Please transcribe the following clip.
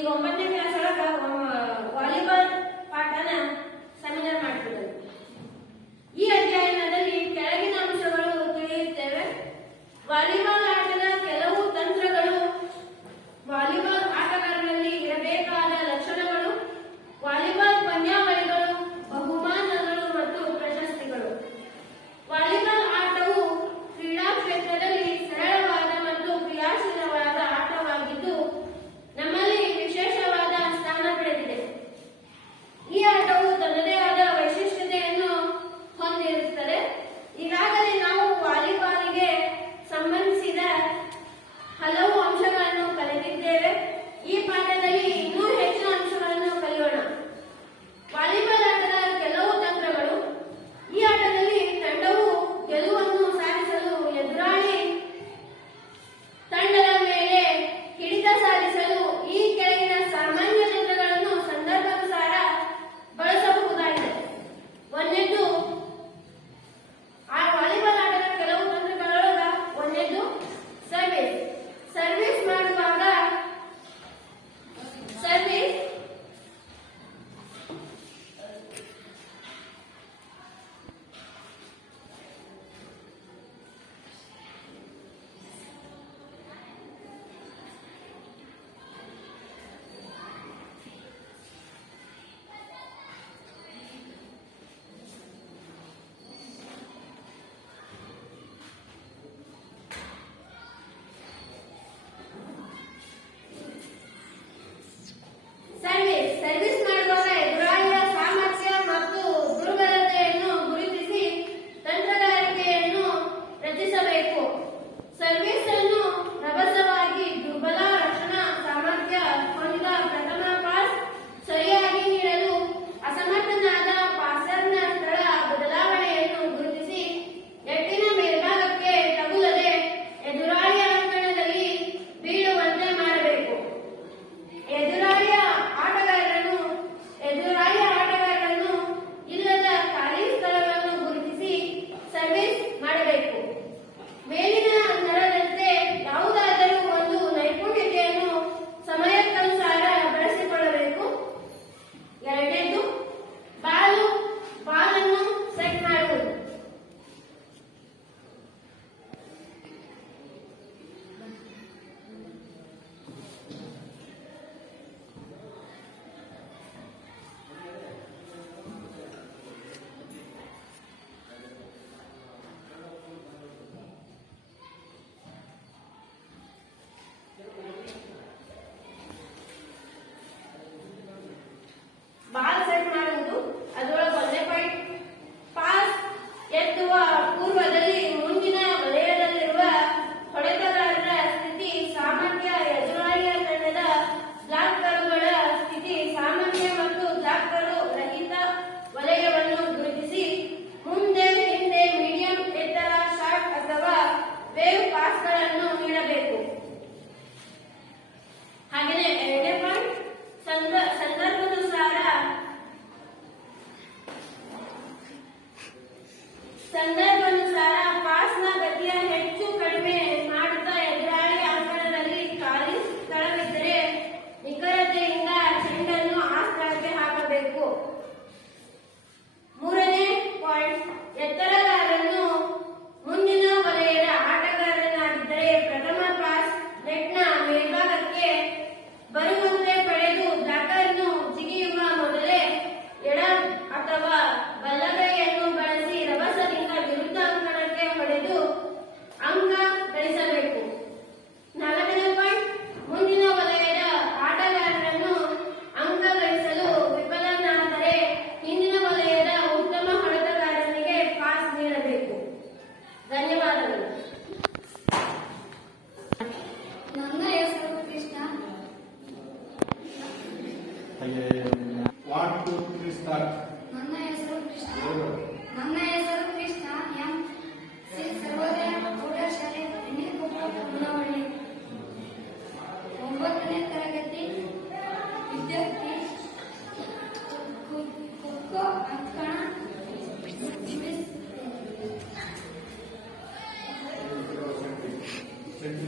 ಈಗ 9ನೇ ಕ್ಲಾಸ್ ಒಳಗ volleyball ಪಾಠನ seminar ಮಾಡ್ತಿದ್ದಾರೆ. ಈ ಅಧ್ಯಯನದಲ್ಲಿ ಕೆಳಗಿನ ಅಂಶಗಳು ತಿಳಿಯುತ್ತೇವೆ. ವಾಲಿಬಾಲ್ ಆಟದ ಕೆಲವು ತಂತ್ರಗಳು, ವಾಲಿಬಾಲ್ ಆಟಗಾರರಲ್ಲಿ ಇರಬೇಕಾದ ಲಕ್ಷಣಗಳು, ವಾಲಿಬಾಲ್ ಪಂದ್ಯಾವಳಿಗಳು, ಬಹುಮಾನಗಳು ಮತ್ತು ಪ್ರಶಸ್ತಿಗಳು. ವಾಲಿಬಾಲ್ ಆಟವು ಕ್ರೀಡಾ ಕ್ಷೇತ್ರದಲ್ಲಿ ಸರಳವಾದ ಮತ್ತು ಕ್ರಿಯಾಶೀಲವಾದ ಆಟವಾಗಿದ್ದು ನಮ್ಮಲ್ಲಿ ವಿಶೇಷವಾದ ಸ್ಥಾನ ಪಡೆದಿದೆ. ಈ ಆಟವು ತನ್ನದೇ ಆದ ವೈಶಿಷ್ಟ್ಯತೆಯನ್ನು ಹೊಂದಿರುತ್ತದೆ. ಈಗಾಗಲೇ ನಾವು ವಾಲಿಬಾಲ್ಗೆ ಸಂಬಂಧಿಸಿದ ಹಲವು ಅಂಶಗಳನ್ನು ಕಲಿತಿದ್ದೇವೆ. ಈ ಪಾಠದಲ್ಲಿ ಇನ್ನೂ ಹೆಚ್ಚಿನ ಅಂಶಗಳನ್ನು ಕಲಿಯೋಣ. ವಾಲಿಬಾಲ್ ಆಟದ ಕೆಲವು ತಂತ್ರಗಳು. ಈ ಆಟದಲ್ಲಿ ತಂಡವು ಗೆಲುವನ್ನು ಸಾಧಿಸಲು ಎದುರಾಳಿ ತಂಡದ ಮೇಲೆ ಹಿಡಿತ ಸಾಧಿಸಲು ಈ ಕೆಳಗಿನ ಸಾಮಾನ್ಯ ತಂತ್ರಗಳನ್ನು ಸಂದರ್ಭಾನುಸಾರ ಬಳಸಬಹುದಾಗಿದೆ. ಒಂದನೇದು ವಾಲಿಬಾಲ್ ಆಟದ ಕೆಲವು ತಂತ್ರಗಳೊಳಗ ಒಂದನೇದು ಸರ್ವಿಸ್. ಸರ್ವಿಸ್ ಮಾಡುವಾಗ ಸರ್ವಿಸ್ ಸರ್ವಿಸ್ ಮಾಡುವಾಗ ಎದುರಾಳಿಯ ಸಾಮರ್ಥ್ಯ ಮತ್ತು ದುರ್ಬಲತೆಯನ್ನು ಗುರುತಿಸಿ ತಂತ್ರಗಾರಿಕೆಯನ್ನು ರಚಿಸಬೇಕು. ಸರ್ವಿಸ್ ಅನ್ನು ರಭಸವಾಗಿ ದುರ್ಬಲ ರಕ್ಷಣಾ ಸಾಮರ್ಥ್ಯ ಹೊಂದಿದ ಪ್ರಥಮ ಪಾಸ್ ಸರಿಯಾಗಿ ನೀಡಲು ಅಸಮರ್ಥನಾದ ಪಾಸರ್ನ ಸ್ಥಳ ಬದಲಾವಣೆಯನ್ನು ಗುರುತಿಸಿ ನೆಟ್ಟಿನ ಮೇಲ್ಭಾಗಕ್ಕೆ ತಗುಲದೆ ಎದುರಾಳಿಯ ಅಂಕಣದಲ್ಲಿ ಬೀಳುವಂತೆ ಮಾಡಬೇಕು. ಎದುರಾಳಿಯ ಆಟಗಾರರನ್ನು ಇಲ್ಲದ ಖಾಲಿ ಸ್ಥಳವನ್ನು ಗುರುತಿಸಿ ಸರ್ವಿಸ್ ಮಾಡಬೇಕು. ಮೇಲಿನ ನರದಂತೆ ಯಾವುದಾದರೂ ಒಂದು ನೈಪುಣ್ಯತೆಯನ್ನು ಸಮಯಕ್ಕನುಸಾರ ಬಳಸಿಕೊಳ್ಳಬೇಕು. ಎರಡನೇದು ಬಾಲನ್ನು ಸೆಟ್ ಮಾಡುವುದು. ಬಾಲ್ ಸೆಟ್ ಮಾಡುವುದು. ಅದರೊಳಗೆ ಒಂದೇ ಪಾಯಿಂಟ್, ಪಾಸ್ ಎತ್ತುವ ಪೂರ್ವದಲ್ಲಿ ಮುಂದಿನ ವಲಯದಲ್ಲಿರುವ ಹೊಡೆತಗಾರರ ಸ್ಥಿತಿ ಸಾಮರ್ಥ್ಯ, ಎದುರಾಳಿಯ ತಂಡದ ಬ್ಲಾಕರ್ಗಳ ಸ್ಥಿತಿ ಸಾಮರ್ಥ್ಯ ಮತ್ತು ಬ್ಲಾಕರ್ ರಹಿತ ವಲಯವನ್ನು ಗುರುತಿಸಿ ಮುಂದೆ ಹಿಂದೆ ಮೀಡಿಯಂ ಎತ್ತರ ಶಾರ್ಟ್ ಅಥವಾ ವೇವ್ ಪಾಸ್ಗಳನ್ನು ನೀಡಬೇಕು. ಹಾಗೆಯೇ ಎರಡನೇ ಪಾಯಿಂಟ್, ಸಂದರ್ಭಾನುಸಾರ ಪಾಸ್ನ ಗತಿಯ ಹೆಚ್ಚು ಕಡಿಮೆ ಮಾಡುತ್ತಾ ಎದುರಾಳಿ ಅಂಕಣದಲ್ಲಿ ಖಾಲಿ ಸ್ಥಳವಿದ್ದರೆ ನಿಖರತೆಯಿಂದ ಚೆಂಡನ್ನು ಆ ಸ್ಥಳಕ್ಕೆ ಹಾಕಬೇಕು. ಮೂರನೇ ಪಾಯಿಂಟ್, ಎತ್ತರಗಾರನು ಮುಂದಿನ ವಲಯದ ಆಟಗಾರನಾಗಿದ್ದರೆ ಪ್ರಥಮ ಪಾಸ್ ನೆಟ್ನ ಮೇಲ್ಭಾಗಕ್ಕೆ ಬರುವಂತೆ ಪಡೆದು ಬ್ಲಾಕರ್ನು ಜಿಗಿಯುವ ಮೊದಲೇ ಎಡ ಅಥವಾ ಬಲಗೈಯನ್ನು ಬಳಸಿ ರಭಸದಿಂದ ವಿರುದ್ಧ ಅಂಕಣಕ್ಕೆ ಹೊಡೆದು ಅಂಕ ಗಳಿಸಬೇಕು. ನಾಲ್ಕನೇ ಪಾಯಿಂಟ್, ಮುಂದಿನ ವಲಯದ ಆಟಗಾರರನ್ನು ಅಂಕ ಗಳಿಸಲು ವಿಫಲನಾದರೆ ಹಿಂದಿನ ವಲಯದ ಉತ್ತಮ ಹೊಡೆತಗಾರನಿಗೆ ಪಾಸ್ ನೀಡಬೇಕು. ಧನ್ಯವಾದಗಳು. ನನ್ನ ಹೆಸರು ಕೃಷ್ಣ. 1 2 3 ಸ್ಟಾರ್ಟ್. ನನ್ನ ಹೆಸರು ಕೃಷ್ಣ. ನನ್ನ ಹೆಸರು ಕೃಷ್ಣ ಎಂ. ಶ್ರೀ ಸರ್ವೋದಯ ಪ್ರೌಢಶಾಲೆ ಎಣ್ಣಿಕೊಪ್ಪ ಹೊನ್ನವಳ್ಳಿ. 9ನೇ ತರಗತಿ ವಿದ್ಯಾರ್ಥಿ. ಖೋಖೋ ಅಂಕಣ Senti